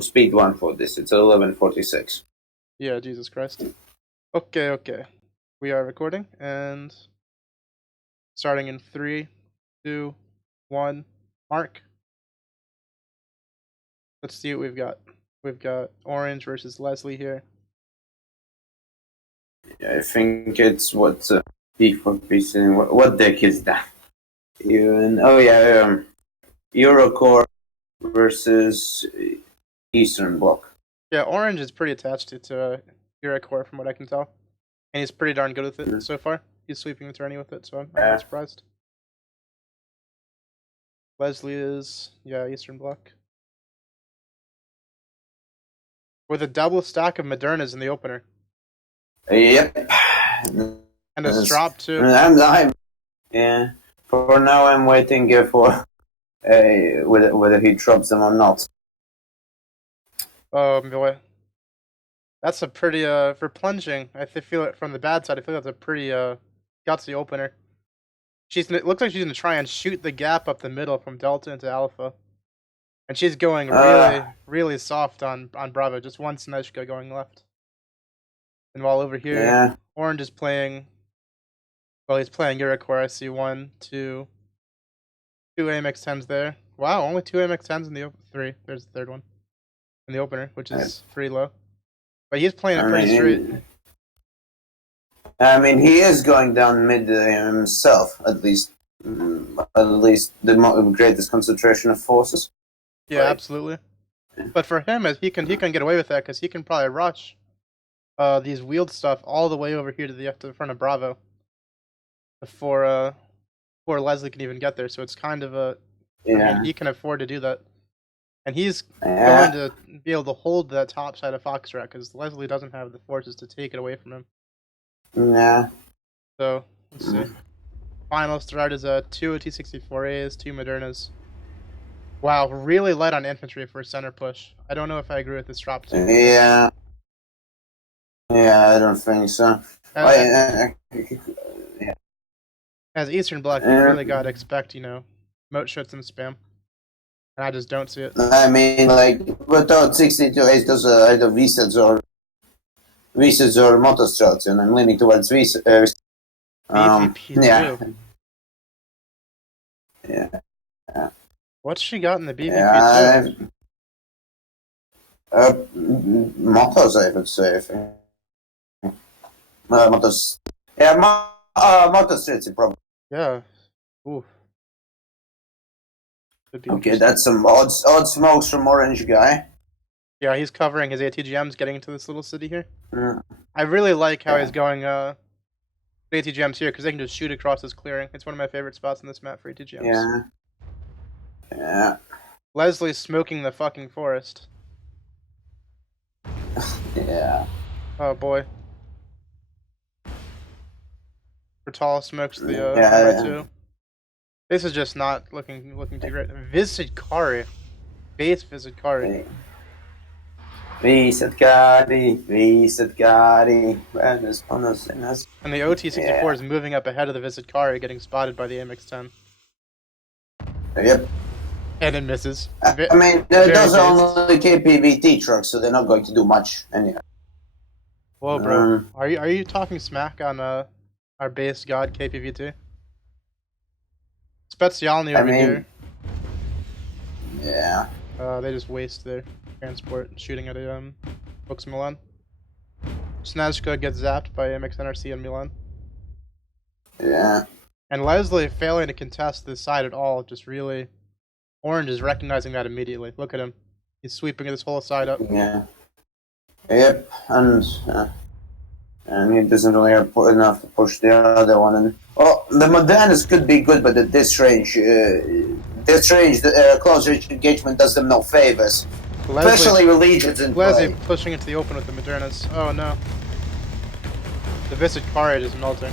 speed one for this. It's 11:46. Yeah, Jesus Christ. Okay. We are recording and starting in 3, 2, 1. Mark. Let's see what we've got. We've got Orange versus Leslie here. Yeah, I think it's what P4P. What deck is that? Eurocorps versus Eastern Bloc. Yeah, Orange is pretty attached to Eurocorps from what I can tell. And he's pretty darn good with it so far. He's sweeping the tourney with it, so I'm not surprised. Leslie is, Eastern Bloc. With a double stack of Modernas in the opener. Yep. And a strop too. Yeah. For now, I'm waiting for whether he drops them or not. Oh boy. That's a pretty, for plunging, I feel it from the bad side, I feel that's a pretty, gutsy opener. It looks like she's going to try and shoot the gap up the middle from Delta into Alpha. And she's going really soft on Bravo, just one Snezhka going left. And while over here, Orange is playing, he's playing Eurocorps. I see 2 AMX-10s there. Wow, only 2 AMX-10s in the 3. There's the third one in the opener, which is pretty low. But he's playing it pretty straight. I mean, he is going down mid himself, at least the greatest concentration of forces. Yeah, absolutely. But for him, he can get away with that because he can probably rush these wheeled stuff all the way over here to the front of Bravo before Leslie can even get there. So it's kind of I mean, he can afford to do that. And he's going to be able to hold that top side of Foxtrot because Leslie doesn't have the forces to take it away from him. Yeah. So, let's see. Final start is 2 T-64As, 2 Modernas. Wow, really light on infantry for a center push. I don't know if I agree with this drop too. Yeah, I don't think so. As Eastern Bloc, you really gotta expect, moat shots and spam. And I just don't see it. I mean, without 62As, those are either V-sets or motostrats, and I'm leaning towards V-sets. BVP Yeah. What's she got in the BVP Motos, I would say. Motos. Yeah, motostrats, probably. Yeah. Oof. Okay, that's some odd smokes from OrangeGuy. Yeah, he's covering his ATGMs getting into this little city here. Yeah. I really like how he's going ATGMs here because they can just shoot across this clearing. It's one of my favorite spots in this map for ATGMs. Yeah. Leslie's smoking the fucking forest. Yeah. Oh boy. Bertal smokes the R2. This is just not looking too great. Visit Kari. Base Visit Kari. Visit Kari. And the OT-64 is moving up ahead of the Visit Kari, getting spotted by the AMX-10. Yep. And it misses. I mean, those are only KPVT trucks, so they're not going to do much anyhow. Whoa, bro. Are you talking smack on our base god KPVT? Specialny over here. Yeah. They just waste their transport shooting at a Books Milan. Snezhka gets zapped by MXNRC in Milan. Yeah. And Leslie failing to contest this side at all, just really... Orange is recognizing that immediately. Look at him. He's sweeping this whole side up. Yeah. Yep, and he doesn't really have enough to push the other one. And the Modernas could be good, but at this range, the close range engagement does them no favors. Especially with legions in Leslie pushing into the open with the Modernas. Oh no. The Visit Kari is melting.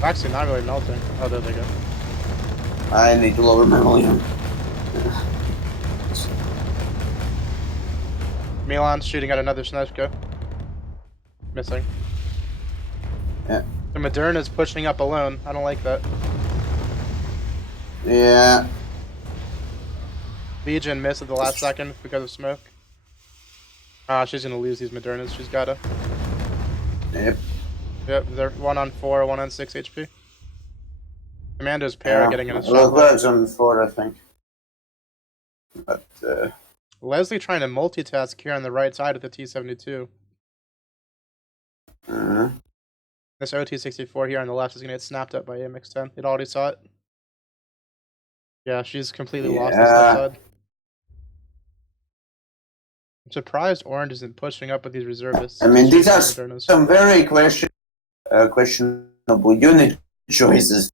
Actually, not really melting. Oh, there they go. I need to lower my volume. Milan's shooting at another Snezhka. Missing. Yeah. The Moderna's pushing up alone. I don't like that. Yeah. Legion missed at the last second because of smoke. She's gonna lose these Modernas. She's gotta. Yep. Yep, they're 1 on 4, 1 on 6 HP. Commando's pair are getting in a shot. Leclerc's on 4, I think. But, Leslie trying to multitask here on the right side of the T-72. This OT-64 here on the left is gonna get snapped up by AMX-10. It already saw it. Yeah, she's completely lost this left side. I'm surprised Orange isn't pushing up with these reservists. I mean, these are some very questionable unit choices.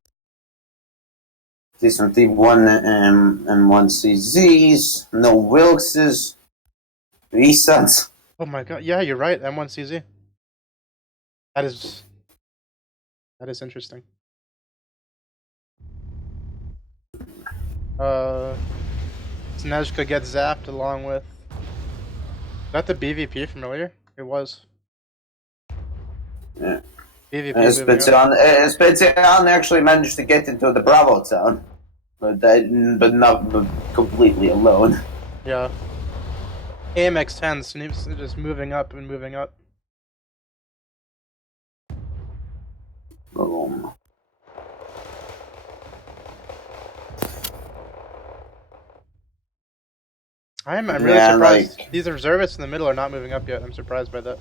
These are T1 and 1 CZs, no Wilkses, Resets. Oh my god, yeah, you're right, M1CZ. That is interesting. Snezhka gets zapped along with... Is that the BVP from earlier? It was. Yeah. BVP Spetzian actually managed to get into the Bravo town, but not completely alone. Yeah. AMX-10 just moving up and moving up. Boom. I'm really surprised. These reservists in the middle are not moving up yet. I'm surprised by that.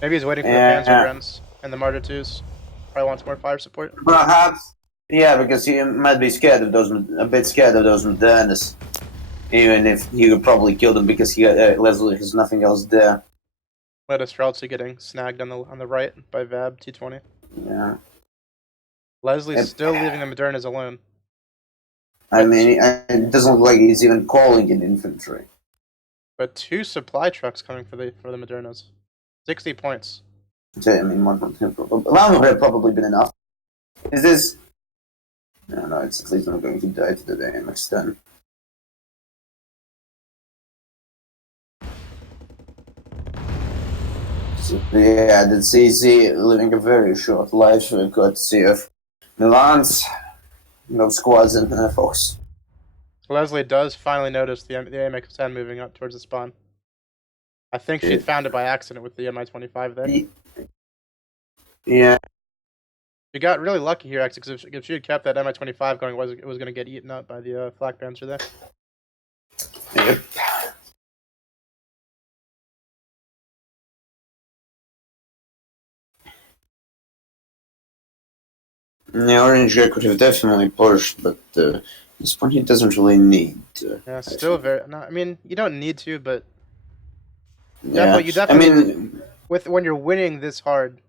Maybe he's waiting for the Panzergrens and the Marder 2s. Probably wants more fire support. Perhaps, yeah, because he might be scared of those, a bit scared of those Modernas. Even if he could probably kill them because Leslie has nothing else there. Let us Streltsy getting snagged on the right by Vab T20. Yeah. Leslie's still leaving the Modernas alone. I mean, it doesn't look like he's even calling in infantry. But 2 supply trucks coming for the Modernas. 60 points. I mean, one would have probably been enough. Is this? No, it's at least not going to die to the AMX-10. So, yeah, the CZ living a very short life, courtesy of Milan's, no squads and folks. Leslie does finally notice the AMX-10 moving up towards the spawn. I think she found it by accident with the Mi-25 there. Yeah. She got really lucky here, actually, because if she had kept that Mi-25 going, it was going to get eaten up by the Flak Panzer there. Yep. The Orange Guy could have definitely pushed, but at this point he doesn't really need. Yeah, still very. No, I mean, you don't need to, but yeah, you definitely. I mean, when you're winning this hard,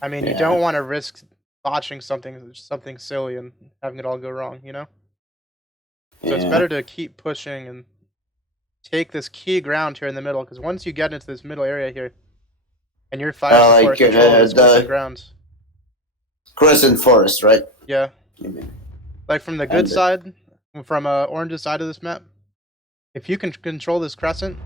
I mean, you don't want to risk botching something silly and having it all go wrong, you know. So it's better to keep pushing and take this key ground here in the middle, because once you get into this middle area here, and your fire support control this open ground. Crescent Forest, right? Yeah. Like from the good side, from Orange's side of this map, if you can control this crescent,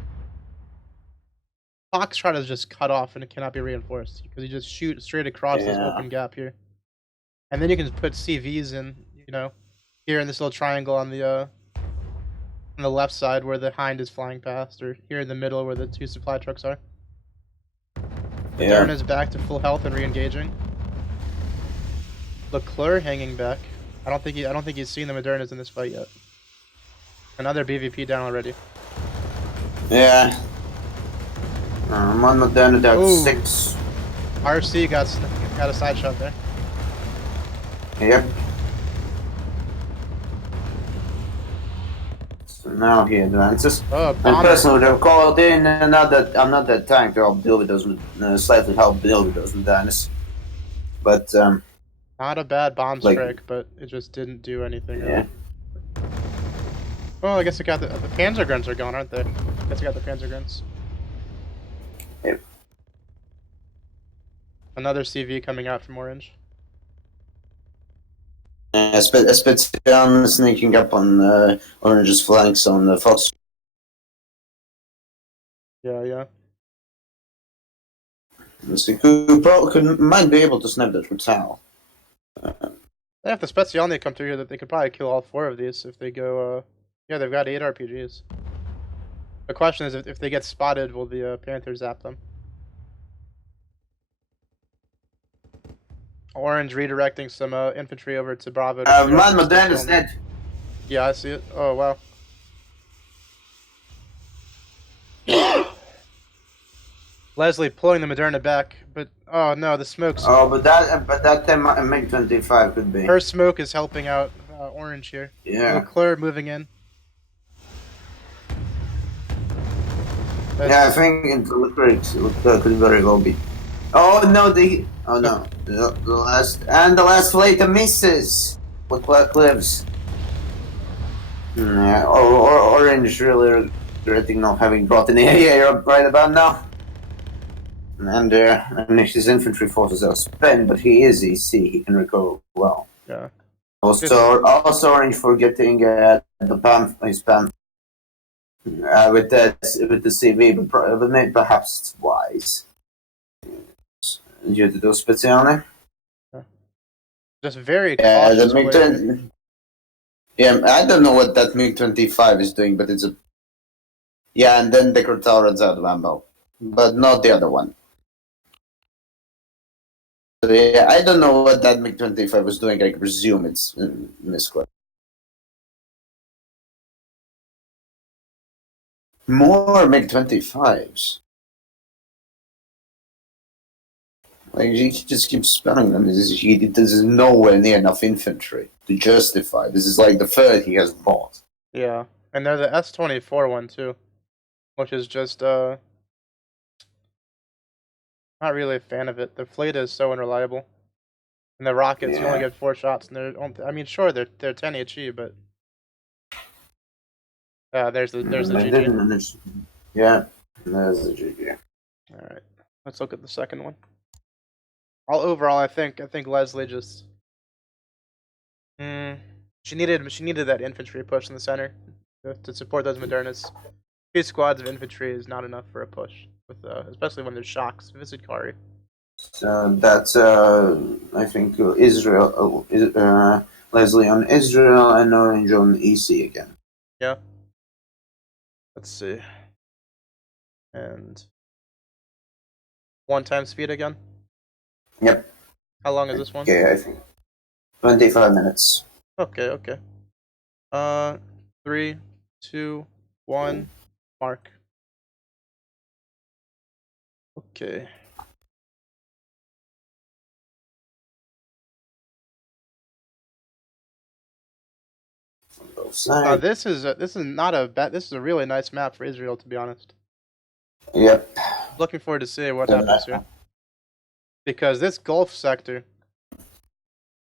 Foxtrot is just cut off and it cannot be reinforced because you just shoot straight across this open gap here, and then you can put CVs in, you know, here in this little triangle on the left side where the Hind is flying past, or here in the middle where the 2 supply trucks are. Moderna is back to full health and re-engaging. Leclerc hanging back. I don't think he's seen the Modernas in this fight yet. Another BVP down already. Yeah. One Moderna down 6. RC got a side shot there. Yep. So now he advances. Oh, and personally, would have called in. I'm not that tank to help deal with those. Slightly help deal with those Modernas. But not a bad bomb strike, but it just didn't do anything. Yeah. Well, I guess it got the Panzergrens are gone, aren't they? I guess I got the Panzergrens. Yep. Another CV coming out from Orange. Spetzian sneaking up on Orange's flanks on the Fox. Yeah. So might be able to snap that Rutal. If the Spetzian come through here, that they could probably kill all 4 of these if they go Yeah, they've got 8 RPGs. The question is, if they get spotted, will the Panthers zap them? Orange redirecting some infantry over to Bravo. To Man, Modern is dead. Yeah, I see it. Oh, wow. Leslie pulling the Moderna back, but oh no, the smoke's... Oh, but that MiG-25 could be. Her smoke is helping out Orange here. Yeah. Leclerc moving in. Yeah, I think Leclerc could very well be. Oh no, the last flight misses. Leclerc lives. Yeah, Orange really regretting not having brought an area right about now. And his infantry forces are spent, but he is EC. He can recover well. Yeah. Also Orange forgetting his PAM with the CV, but maybe perhaps it's wise due to those specialne. Just very cautious. Yeah, I don't know what that MiG-25 is doing, but it's a... Yeah, and then the Kurtal runs out of ammo. But not the other one. So, yeah, I don't know what that MiG-25 was doing. I presume it's misclick. More MiG-25s. Like, he just keeps spelling them. This is nowhere near enough infantry to justify. This is like the third he has bought. Yeah, and they're the S-24 one too, which is just not really a fan of it. The fleet is so unreliable, and the rockets you only get 4 shots, and they're... I mean, sure they're 10 HE, but there's the GG. Yeah, there's the GG. All right, let's look at the second one. Overall, I think Leslie just she needed that infantry push in the center to support those Modernas. 2 squads of infantry is not enough for a push, with especially when there's shocks. Visit Kari. So that's I think Israel, Leslie on Israel and Orange on EC again. Yeah. Let's see. And 1 time speed again. Yep. How long is this one? Okay, I think 25 minutes. Okay. 3, 2, 1, mark. Okay. This is not a bad. This is a really nice map for Israel, to be honest. Yep. Looking forward to seeing what happens here. Because this Gulf sector,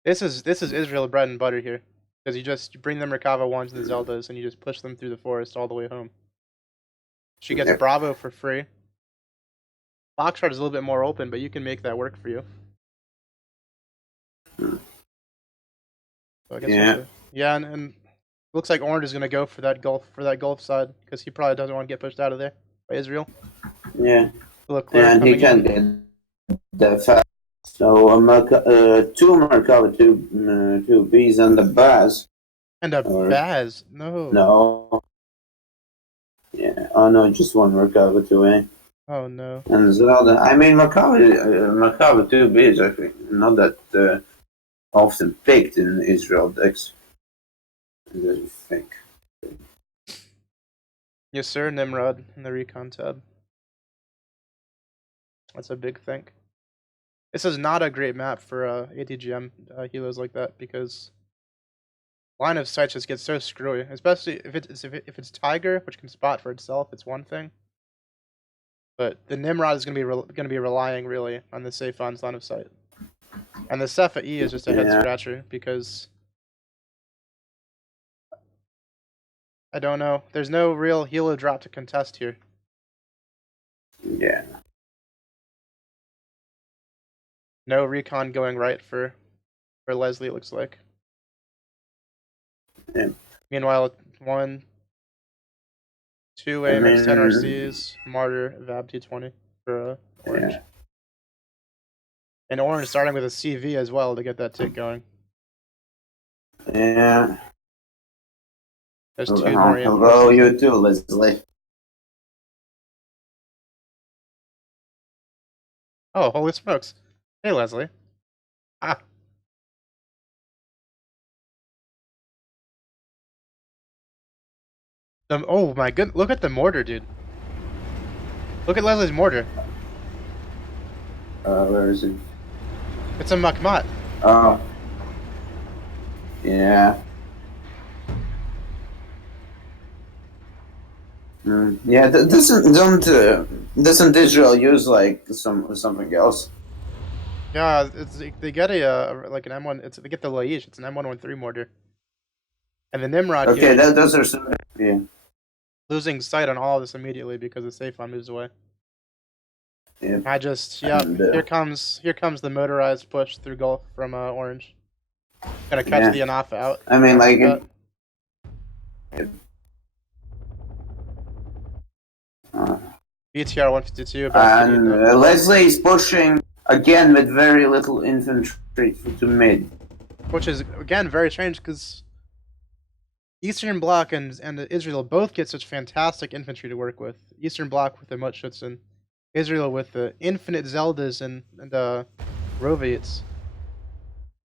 this is Israel bread and butter here. Because you bring them Merkava 1s and the Zeldas, and you just push them through the forest all the way home. She gets Bravo for free. Foxtrot is a little bit more open, but you can make that work for you. So I guess and looks like Orange is gonna go for that Gulf side because he probably doesn't want to get pushed out of there by Israel. Yeah. And he can get the fast. So 2 Merkava, 2 Bs and the Baz. And a Baz? No. No. Yeah. Oh no, just 1 Merkava 2A. Oh no. And Zelda. I mean, Merkava 2B is actually not that often picked in Israel decks. As you think. Yes, sir. Nimrod in the recon tab. That's a big thing. This is not a great map for ATGM helos like that because line of sight just gets so screwy. Especially if it's Tiger, which can spot for itself. It's one thing. But the Nimrod is going to be relying really on the safe on's line of sight, and the Cepha E is just a head scratcher because I don't know. There's no real helo drop to contest here. Yeah. No recon going right for Leslie. It looks like. Yeah. Meanwhile, 1, 2 AMX 10 RCs, Martyr, VAB 220 for Orange. Yeah. And Orange starting with a CV as well to get that tick going. Yeah. There's two more Hello, you too, Leslie. Oh, holy smokes. Hey, Leslie. Ah. Oh my goodness, look at the mortar, dude. Look at Leslie's mortar. Where is it? It's a Makmat. Oh. Yeah. Yeah, doesn't Israel use like something else? Yeah, they get a like an M1. They get the Laish. It's an M113 mortar. And the Nimrod Okay, here, those are some. Yeah. losing sight on all of this immediately because the Safon moves away. Yeah. I just here comes the motorized push through Gulf from Orange. Gonna catch the Anafa out. I mean, like. BTR 152 about And Leslie is pushing again with very little infantry to mid. Which is, again, very strange because Eastern Bloc and Israel both get such fantastic infantry to work with. Eastern Bloc with the Mutschützen, Israel with the infinite Zeldas and Roviets.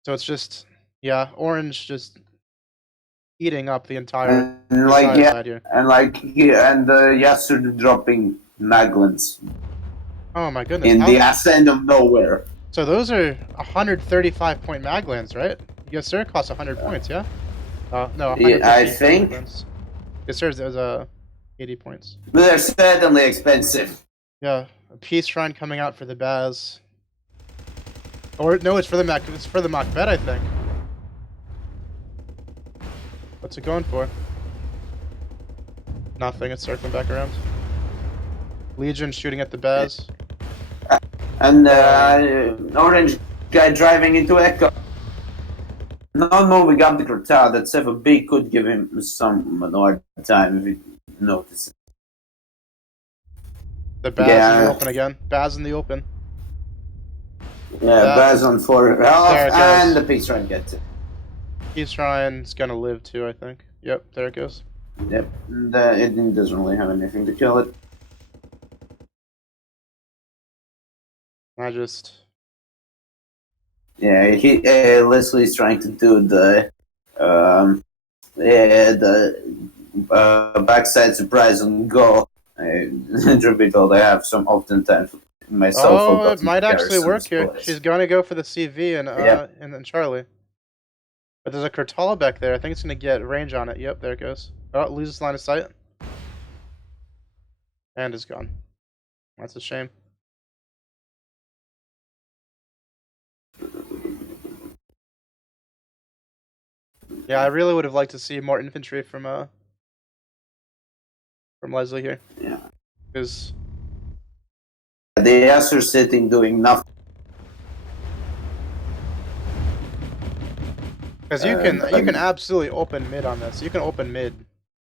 So it's just, yeah, Orange just eating up the entire side here. And Yasser dropping Maglins. Oh my goodness. In the ascent of nowhere. So those are 135 point Maglans, right? Yasser costs 100 points, yeah? No, I think. Yasser's was 80 points. But they're certainly expensive. Yeah, a peace shrine coming out for the Baz. Or no, it's for the Macbeth, I think. What's it going for? Nothing. It's circling back around. Legion shooting at the Baz. And Orange guy driving into Echo. No moving up the Kurtal that Sefa could give him some hard time if he notices. The Baz in the open again. Baz in the open. Yeah, Baz on 4 health, and the peace shrine gets it. Peace shrine's gonna live too, I think. Yep, there it goes. Yep, it doesn't really have anything to kill it. Yeah, Leslie's trying to do the backside surprise on goal. Dribble, I have some oftentimes myself. Oh, it might actually work here. She's going to go for the CV and then Charlie. But there's a Kurtal back there. I think it's going to get range on it. Yep, there it goes. Oh, it loses line of sight. And is gone. That's a shame. Yeah, I really would have liked to see more infantry from Leslie here. Yeah. Because the ass are sitting doing nothing. Because you can absolutely open mid on this. You can open mid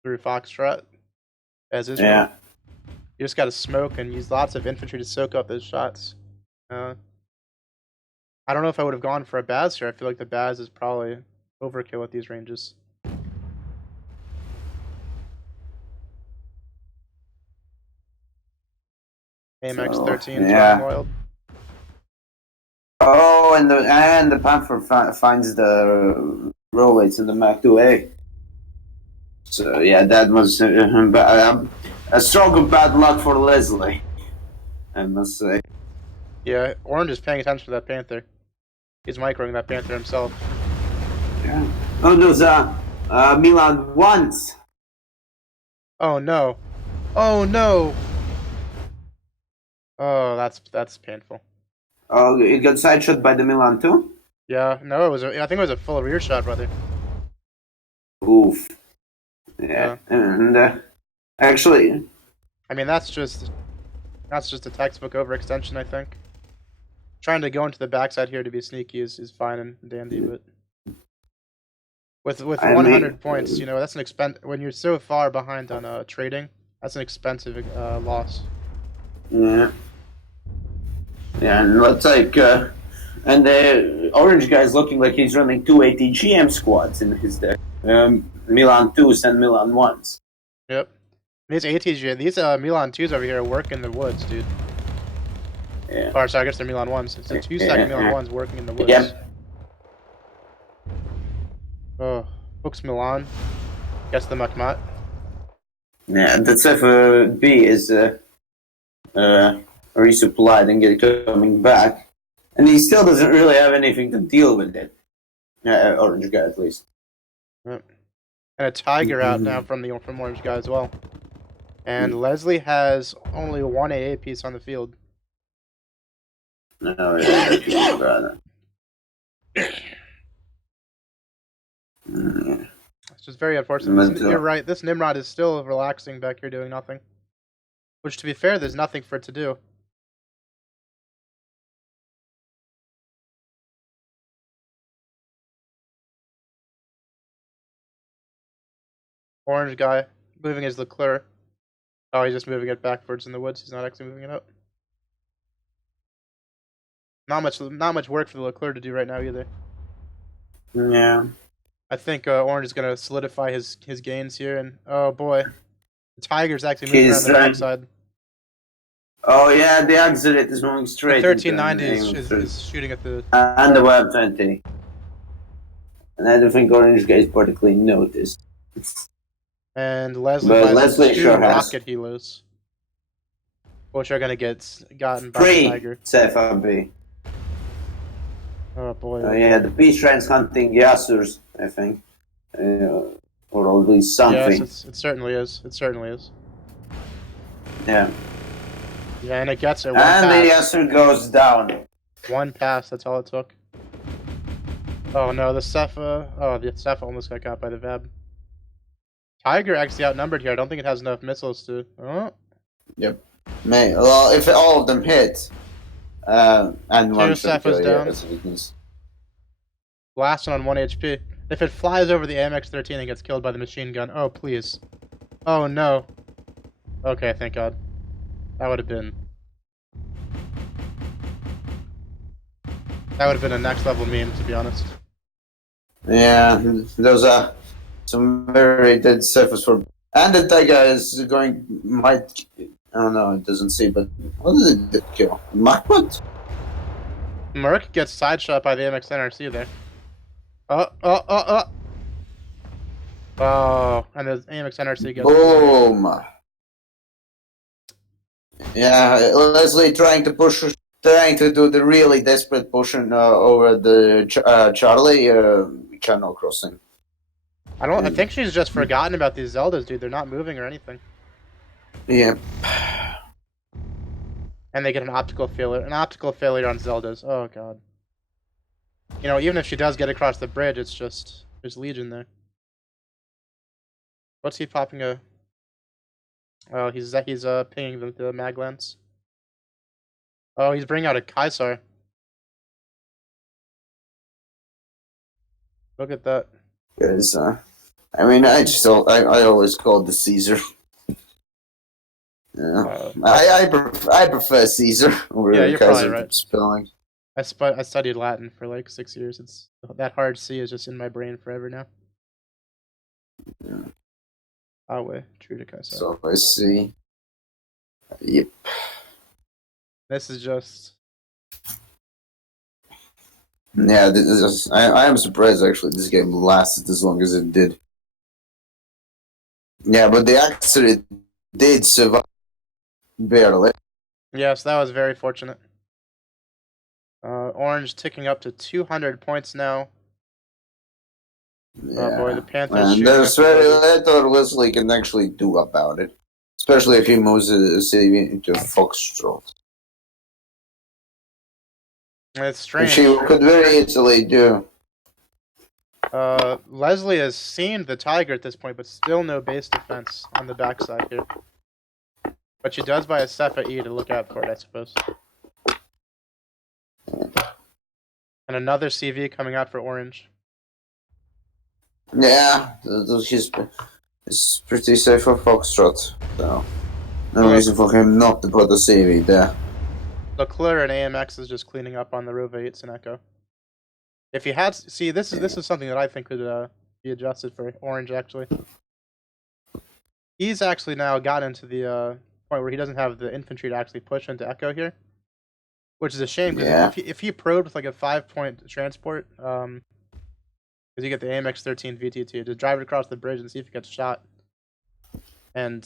through Foxtrot as Israel. Yeah. You just got to smoke and use lots of infantry to soak up those shots. I don't know if I would have gone for a Baz here. I feel like the Baz is probably overkill at these ranges. AMX 13, Wild. Oh, and the Panther finds the rollways in the Mac 2A. So yeah, that was a stroke of bad luck for Leslie, I must say. Yeah, Orange is paying attention to that Panther. He's microing that Panther himself. Yeah. Oh no, Milan once. Oh no! Oh no! Oh, that's painful. Oh, it got sideshot by the Milan too? Yeah, no, I think it was a full rear shot, brother. Oof. Yeah. And actually, I mean that's just a textbook overextension, I think. Trying to go into the backside here to be sneaky is fine and dandy, but with 100 points, you know, that's an expense when you're so far behind on trading. That's an expensive loss. Yeah. Yeah, and let's like, and the Orange guy's looking like he's running 280 GM squads in his deck. Milan 2s and Milan 1s. Yep. These ATG, these Milan 2s over here are working the woods, dude. Yeah. Or sorry, I guess they're Milan 1s. It's the 2-second Milan 1s working in the woods. Yep. Oh, Hooks Milan. Guess the Makmat. Yeah, that's if B is resupplied and get coming back. And he still doesn't really have anything to deal with it. Orange guy, at least. Yep. And a Tiger out now from Orange Guy as well. And Leslie has only one AA piece on the field. No, yeah, It's just very unfortunate. You're right. This Nimrod is still relaxing back here doing nothing. Which, to be fair, there's nothing for it to do. Orange Guy moving his Leclerc. Oh, he's just moving it backwards in the woods. He's not actually moving it up. Not much work for the Leclerc to do right now either. Yeah. I think Orange is gonna solidify his gains here, and oh boy, the Tiger's actually moving around the backside. Oh yeah, the Exit is moving straight. The 1390 is shooting at the and the Web 20, and I don't think Orange Guy is particularly noticed. And Leslie has two rocket helos, which are gonna get gotten by the Tiger. CFB. Oh boy. Oh yeah, the Peace Train's hunting Yasurs, I think. Or at least something. Yes, it certainly is. It certainly is. Yeah. Yeah, and it gets it. And the Yasur goes down. One pass, that's all it took. Oh no, the Cepha. Oh, the Cepha almost got caught by the Veb. Tiger actually outnumbered here. I don't think it has enough missiles to. Oh. Yep. Well, if all of them hit. And one Cepha's down. Last one on 1 HP. If it flies over the AMX-13 and gets killed by the machine gun, oh please. Oh no. Okay, thank God. That would have been a next level meme, to be honest. Yeah, those are some very dead surface for. And the Tiger is might. I don't know, it doesn't see, but what did it kill? What? Merc gets sideshot by the MX NRC there. Oh, and the AMX NRC gets. Boom! Yeah, Leslie trying to do the really desperate pushing over the Charlie channel crossing. I think she's just forgotten about these Zeldas, dude. They're not moving or anything. Yep. And they get an optical failure on Zeldas. Oh god. You know, even if she does get across the bridge, it's just there's Legion there. What's he popping a? Oh, he's pinging the mag lens. Oh, he's bringing out a Kaisar. Look at that. Because I mean, I always called the Caesar. Yeah, I prefer Caesar over you're probably Kaiser right. spelling. I studied Latin for like 6 years. It's that hard C is just in my brain forever now. Yeah. Awe, true to Kaiser. So I see. Yep. This is just. Yeah, I am surprised actually this game lasted as long as it did. Yeah, but the accident did survive. Barely. Yes, that was very fortunate. Orange ticking up to 200 points now. Yeah. Oh boy, the Panthers. And there's very little Leslie can actually do about it, especially if he moves the city into Foxtrot. It's strange. Which he could very easily do. Leslie has seen the Tiger at this point, but still no base defense on the backside here. But she does buy a Cepha E to look out for it, I suppose. And another CV coming out for Orange. Yeah, he's pretty safe for Foxtrot, so no reason for him not to put a CV there. Leclerc and AMX is just cleaning up on the Rova 8s and Echo. If he had, see, this is something that I think be adjusted for Orange, actually. He's actually now gotten into the point where he doesn't have the infantry to actually push into Echo here, which is a shame, because Yeah. if he probed with like a 5-point transport, because you get the AMX-13 VT2, to drive it across the bridge and see if he gets shot. And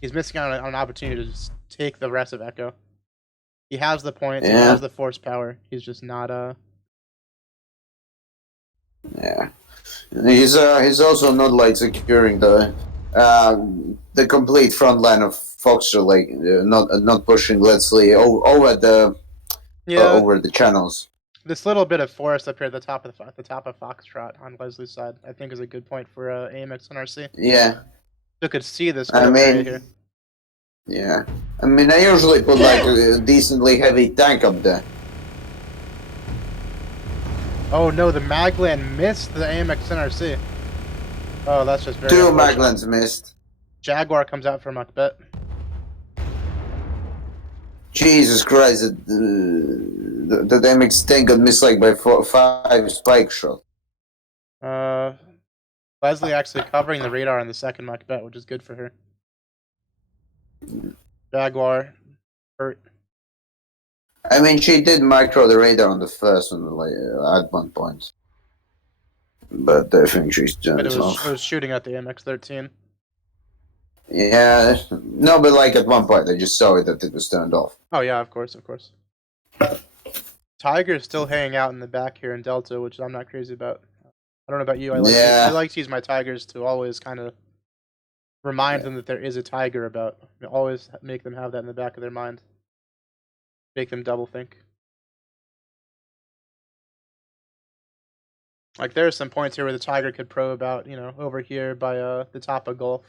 he's missing out on an opportunity to just take the rest of Echo. He has the points, he Yeah. has the force power, he's just not... Yeah. He's also not like securing the complete front line of Foxtrot, like not pushing Leslie over the channels. This little bit of forest up here at the top of Foxtrot on Leslie's side, I think, is a good point for AMX and RC. Yeah. You could see this I whole area mean, here. yeah. I mean, I usually put like a decently heavy tank up there. Oh no, the Magland missed the AMX NRC. Oh, that's just very Two unfortunate. Maglands missed. Jaguar comes out for Macbeth. Jesus Christ, the MX tank got missed like by 5 spike shots. Leslie actually covering the radar on the second Macbeth, which is good for her. Jaguar hurt. I mean, she did micro the radar on the first one, like, at one point. But I think she's done But it off. it was shooting at the MX-13. Yeah, no, but like at one point I just saw it that it was turned off. Oh yeah, of course. Tiger's still hanging out in the back here in Delta, which I'm not crazy about. I don't know about you. I like to use my Tigers to always kind of remind them that there is a Tiger about. Always make them have that in the back of their mind. Make them double think. Like there are some points here where the Tiger could probe out, over here by the top of Gulf.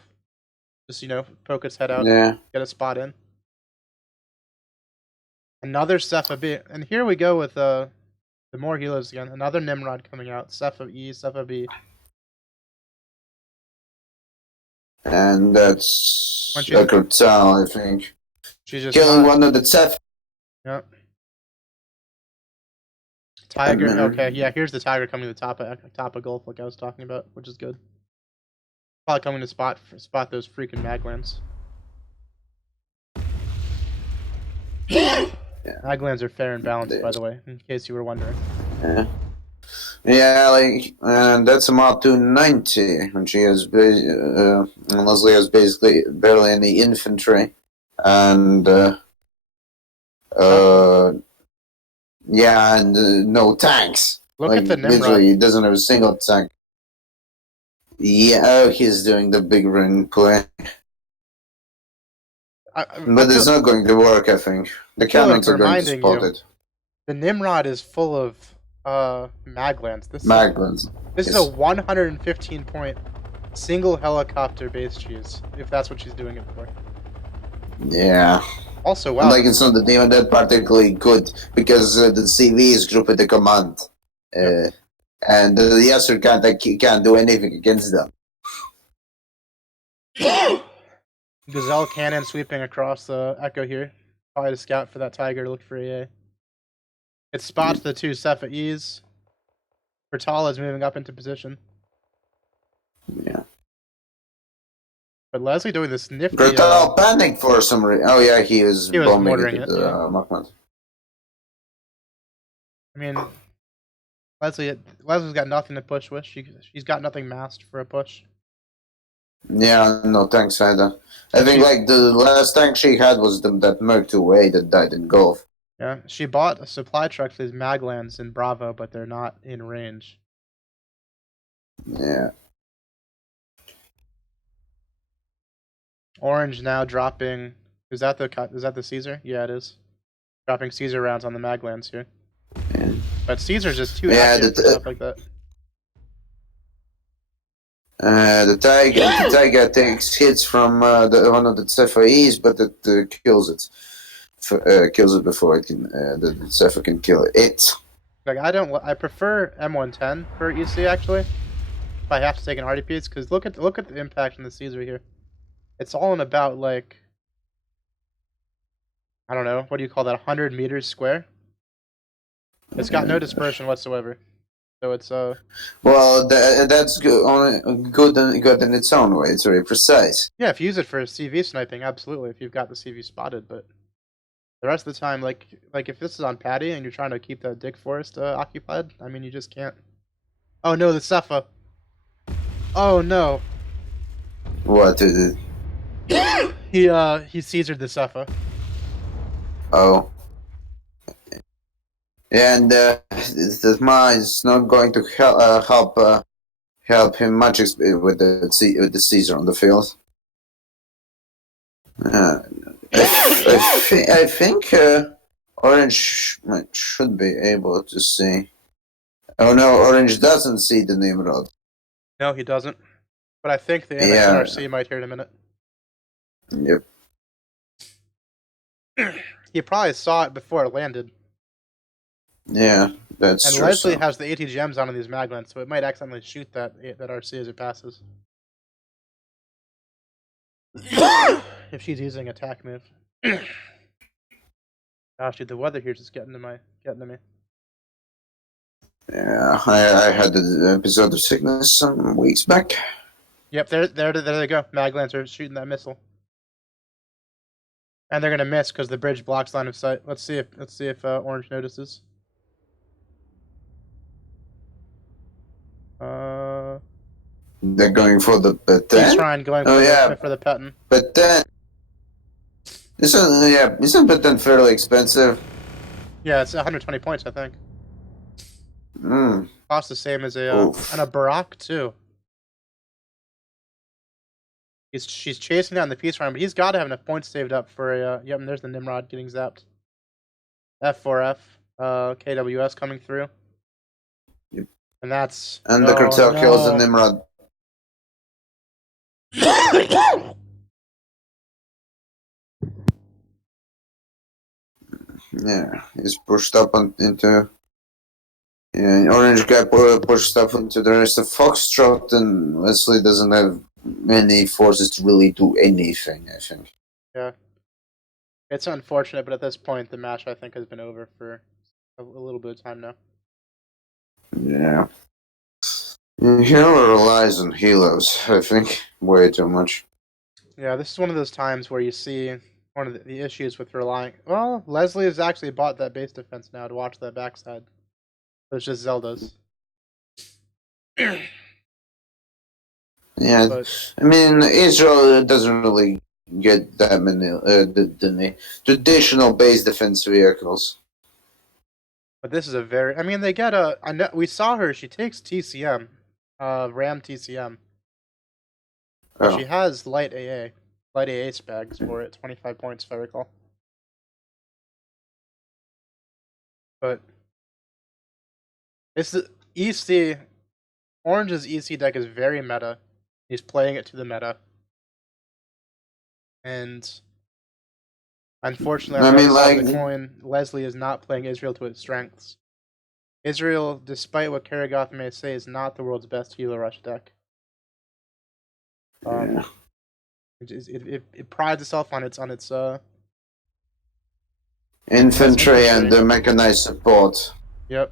Just, poke its head out, get a spot in. Another Cepha B. And here we go with the more helos again. Another Nimrod coming out. Cepha E, Cepha B. And that's a good tell, I think. She's just killing one of the Cepha. Yep. Tiger. Okay, yeah. Here's the Tiger coming to the top of Gulf, like I was talking about, which is good. Probably coming to spot those freaking Maglands. Maglands are fair and balanced, by the way, in case you were wondering. Yeah, and that's a Mod 290, and she has Leslie has basically barely any infantry, and no tanks. Look at the Nimrod. Literally, he doesn't have a single tank. Yeah, he's doing the big ring play. But it's not going to work, I think. The cannons are going to spot it. The Nimrod is full of Maglands. This is a 115-point single helicopter base cheese, if that's what she's doing it for. Yeah. Also, wow. Like, it's not even that particularly good, because the CV is grouped the command. And the Yasser can't do anything against them. Gazelle cannon sweeping across the Echo here. Probably to scout for that Tiger to look for AA. It spots the two Cepha E's. Bertala is moving up into position. Yeah. But Leslie doing this nifty... Bertala panicked for some reason. Oh yeah, he was bombing it. I mean... Leslie's got nothing to push with. She's got nothing masked for a push. Yeah, no tanks either. I think like the last tank she had was that Merc 2A that died in Gulf. Yeah, she bought a supply truck for these Maglands in Bravo, but they're not in range. Yeah. Orange now dropping. Is that the Caesar? Yeah, it is. Dropping Caesar rounds on the Maglands here. Yeah. But Caesar's just too active for stuff like that. The Tiger takes hits from one of the Cepha E's, but it kills it. Kills it before it can the Cepha can kill it. Like I prefer M110 for EC actually. If I have to take an RD piece, because look at the impact on the Caesar here. It's all in about like, I don't know, what do you call that? 100 meters square. It's got no dispersion whatsoever. So it's Well, that's good in its own way. It's very precise. yeah, if you use it for CV sniping, absolutely. If you've got the CV spotted, but the rest of the time, like if this is on Patty and you're trying to keep that Dick Forest occupied, I mean, you just can't. Oh no, the Cepha. Oh no. What? He Caesared the Cepha. Oh. And the Ma is not going to help him much with the Caesar on the field. I think Orange should be able to see. Oh no, Orange doesn't see the Nimrod. No, he doesn't. But I think the Yeah. MXNRC might here in a minute. Yep. He probably saw it before it landed. Yeah, that's And true. Leslie So. has the ATGMs on these Maglans, so it might accidentally shoot that RC as it passes. If she's using attack move. Gosh, dude, the weather here's just getting to me. Yeah, I had an episode of sickness some weeks back. Yep, there they go. Maglans are shooting that missile, and they're gonna miss because the bridge blocks line of sight. Let's see if Orange notices. They're going for the He's Baton. trying going for the Patton. Baton. Isn't Baton fairly expensive? Yeah, it's 120 points, I think. Costs the same as and a Bloc too. She's chasing down the peace run, but he's got to have enough points saved up for a. Yep, and there's the Nimrod getting zapped. F4F, KWS coming through. Yep. And that's. And the cartel kills the Nimrod. Yeah, he's pushed up into. Yeah, Orange Guy pushed up into the rest of Foxtrot, and Leslie doesn't have many forces to really do anything, I think. Yeah. It's unfortunate, but at this point, the match, I think, has been over for a little bit of time now. Yeah. Hero relies on helos, I think, way too much. Yeah, this is one of those times where you see one of the issues with relying. Well, Leslie has actually bought that base defense now to watch that backside. So it's just Zelda's. Yeah, but, I mean, Israel doesn't really get that many the traditional base defense vehicles. But this is a very. I mean, they get a. I know, we saw her. She takes TCM, Ram TCM. But she has light AA spags for it. 25 points, if I recall. But it's the EC. Orange's EC deck is very meta. He's playing it to the meta. And unfortunately, on the other side of the coin, Leslie is not playing Israel to its strengths. Israel, despite what Karagoth may say, is not the world's best healer rush deck. It prides itself on its infantry and the mechanized support. Yep.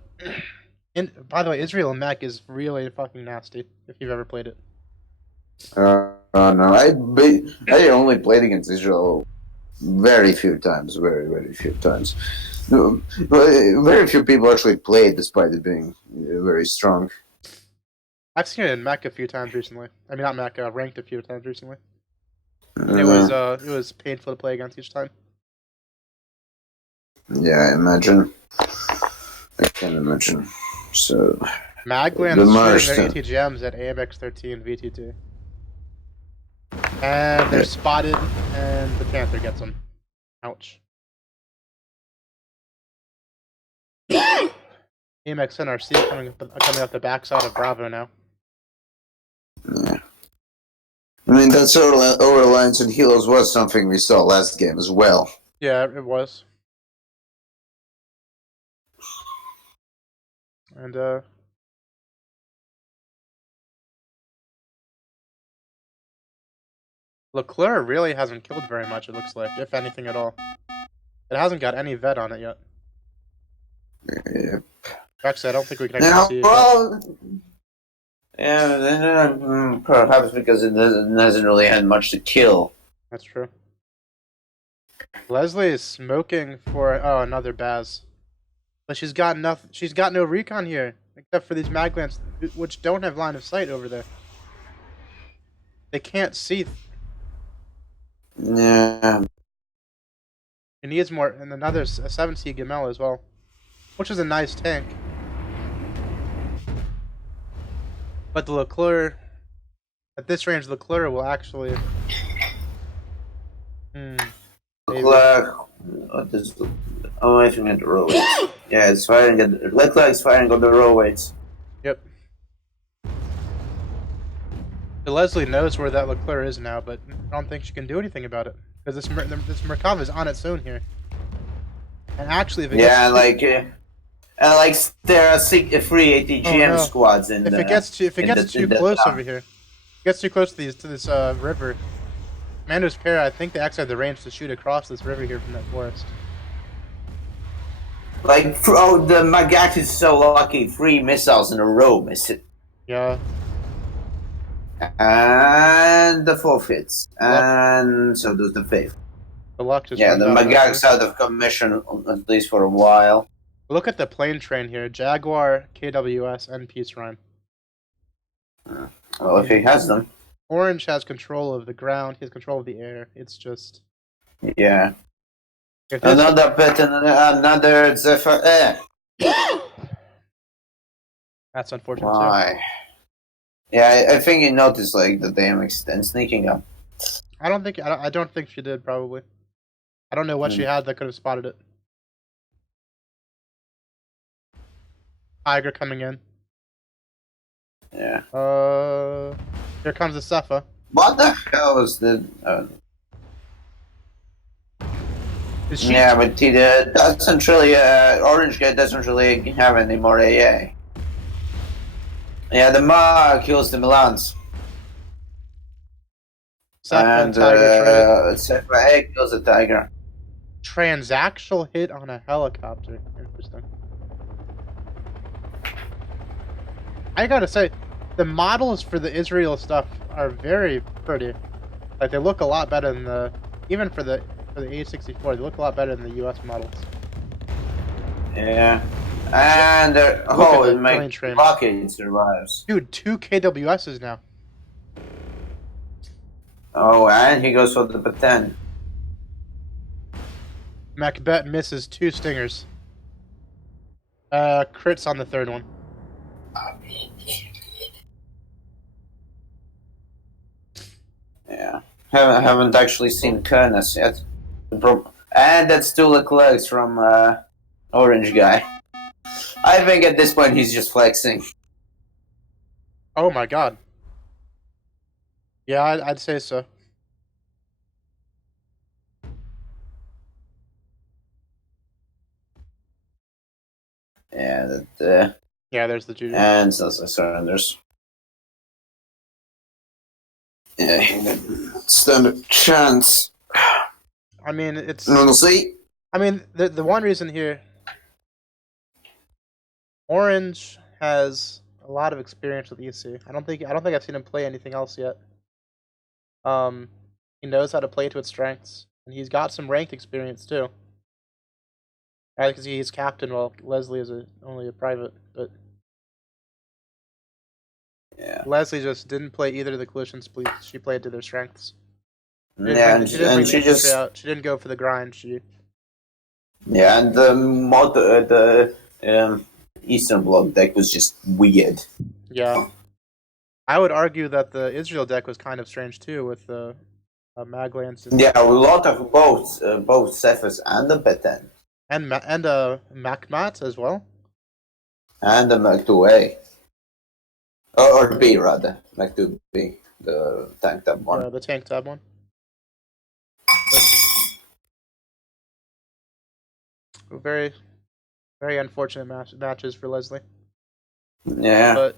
And by the way, Israel mech is really fucking nasty if you've ever played it. No, I only played against Israel very few times, very few times. Very few people actually played, despite it being very strong. I've seen it in mech a few times recently. I mean, not mech, ranked a few times recently. And it was painful to play against each time. Yeah, I imagine. I can imagine. So Maglan's shooting their ATGMs at AMX 13 VTT. And they're spotted, and the Panther gets them. Ouch. AMX NRC coming up the backside of Bravo now. Yeah. I mean, that's over-reliance on helos was something we saw last game as well. Yeah, it was. And, Leclerc really hasn't killed very much, it looks like, if anything at all. It hasn't got any vet on it yet. Yep. Actually, I don't think we can Now, actually see it. well, yeah, perhaps because it hasn't really had much to kill. That's true. Leslie is smoking for another Baz, but she's got nothing. She's got no recon here except for these Maglans, which don't have line of sight over there. They can't see. Yeah. He needs more, and another a 7C Gamel as well, which is a nice tank. But the Leclerc, at this range, Leclerc will actually. Leclerc, what is? Oh, I think at the row weights. Yeah, it's firing at Leclerc's firing on the row weights. Yep. But Leslie knows where that Leclerc is now, but I don't think she can do anything about it because this Merkava is on its own here. And actually, if it yeah, there are three ATGM squads in. If it gets too close over here, gets too close to this river. Mando's pair, I think they actually have the range to shoot across this river here from that forest. Like, the Magak is so lucky. 3 missiles in a row miss it. Yeah. And the 4th hits. And so does the 5th. The luck just the Magak's out of commission, at least for a while. Look at the plane train here. Jaguar, KWS, and Peace Rhyme. Well, if he has them. Orange has control of the ground. He has control of the air. It's just... Yeah. Another pet and another Zephyr Air. That's unfortunate. Why? Too. Yeah, I think you noticed like the damage and sneaking up. I don't think she did. Probably. I don't know what she had that could have spotted it. Tiger coming in. Yeah. Here comes the Cepha. What the hell is the? Yeah, but he doesn't really. LatvianFryingChicken doesn't really have any more AA. Yeah, the Ma kills the Milans. And Cepha A kills the Tiger. Transactional hit on a helicopter. Interesting. I gotta say, the models for the Israel stuff are very pretty. Like they look a lot better than the even for the A64. They look a lot better than the US models. Yeah, and it makes Blockade survives. Dude, 2 KWSs now. Oh, and he goes for the P10. Macbeth misses 2 stingers. Crits on the 3rd one. Yeah, haven't actually seen Kernes yet. And that's 2 Leclercs from LatvianFryingChicken. I think at this point he's just flexing. Oh my god. Yeah, I'd say so. Yeah, that. Yeah, there's the Juju. And surrenders. Yeah, he stand a chance. I mean, it's. We'll see. I mean, the one reason here, Orange has a lot of experience with EC. I don't think I've seen him play anything else yet. He knows how to play to its strengths, and he's got some ranked experience too. Because he's captain, while Leslie is only a private. But yeah, Leslie just didn't play either of the collisions. She played to their strengths. She didn't go for the grind. Yeah, and the Eastern Bloc deck was just weird. Yeah, I would argue that the Israel deck was kind of strange too, with the Maglans. Yeah, a lot of both Cephas and the P10. And Macmat as well. And the Mac 2A. Or B, rather. Mac 2B. The tank tab one. The tank tab one. But very, very unfortunate matches for Leslie. Yeah. But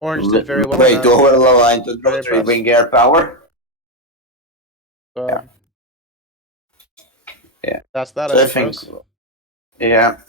Orange did very well. Wait, over the line to draw 3 wing air power. Yeah. That's that, So I think. Yeah.